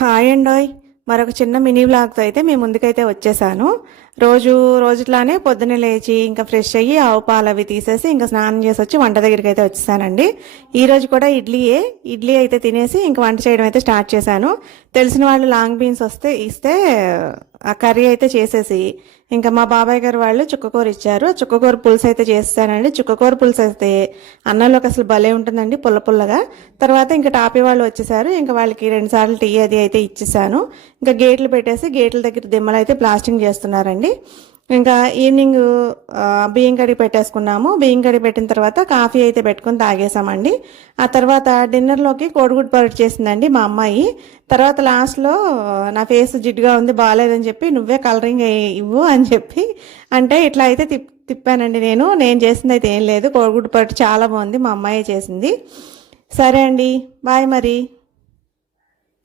Hi అండోయ్. మరొక చిన్న mini వ్లాగ్తో అయితే మీ ముందుకైతే వచ్చేసాను. రోజుట్లానే పొద్దున్నే లేచి ఇంకా ఫ్రెష్ అయ్యి ఆవు పాలు అవి తీసేసి ఇంకా స్నానం చేసి వచ్చి వంట దగ్గరికి అయితే వచ్చేసానండి. ఈ రోజు కూడా ఇడ్లీ అయితే తినేసి ఇంకా వంట చేయడం అయితే స్టార్ట్ చేశాను. తెలిసిన వాళ్ళు లాంగ్ బీన్స్ ఇస్తే ఆ కర్రీ అయితే చేసేసి ఇంకా మా బాబాయ్ గారు వాళ్ళు చుక్కకూర ఇచ్చారు. చుక్కకూర పులుసు అయితే చేస్తానండి. చుక్కకూర పులుసు అయితే అన్నంలోకి అసలు భలే ఉంటుందండి, పుల్ల పుల్లగా. తర్వాత ఇంకా టాపీ వాళ్ళు వచ్చేసారు. ఇంకా వాళ్ళకి 2 సార్లు టీ అది అయితే ఇచ్చేసాను. ఇంకా గేట్లు పెట్టేసి గేట్ల దగ్గర దిమ్మలు అయితే ప్లాస్టింగ్ చేస్తున్నారండి. ఇంకా ఈవినింగ్ బియ్యం కడిగి పెట్టేసుకున్నాము. బియ్యం కడిగి పెట్టిన తర్వాత కాఫీ అయితే పెట్టుకుని తాగేసామండి. ఆ తర్వాత డిన్నర్లోకి కోడిగుడ్డు పరోటా చేసిందండి మా అమ్మాయి. తర్వాత లాస్ట్లో నా ఫేస్ జిడ్డుగా ఉంది, బాగాలేదని చెప్పి నువ్వే కలరింగ్ ఇవ్వు అని చెప్పి అంటే ఇట్లా అయితే తిప్పానండి. నేను చేసింది అయితే ఏం లేదు. కోడిగుడ్డు పరోటా చాలా బాగుంది, మా అమ్మాయి చేసింది. సరే అండి, బాయ్ మరి.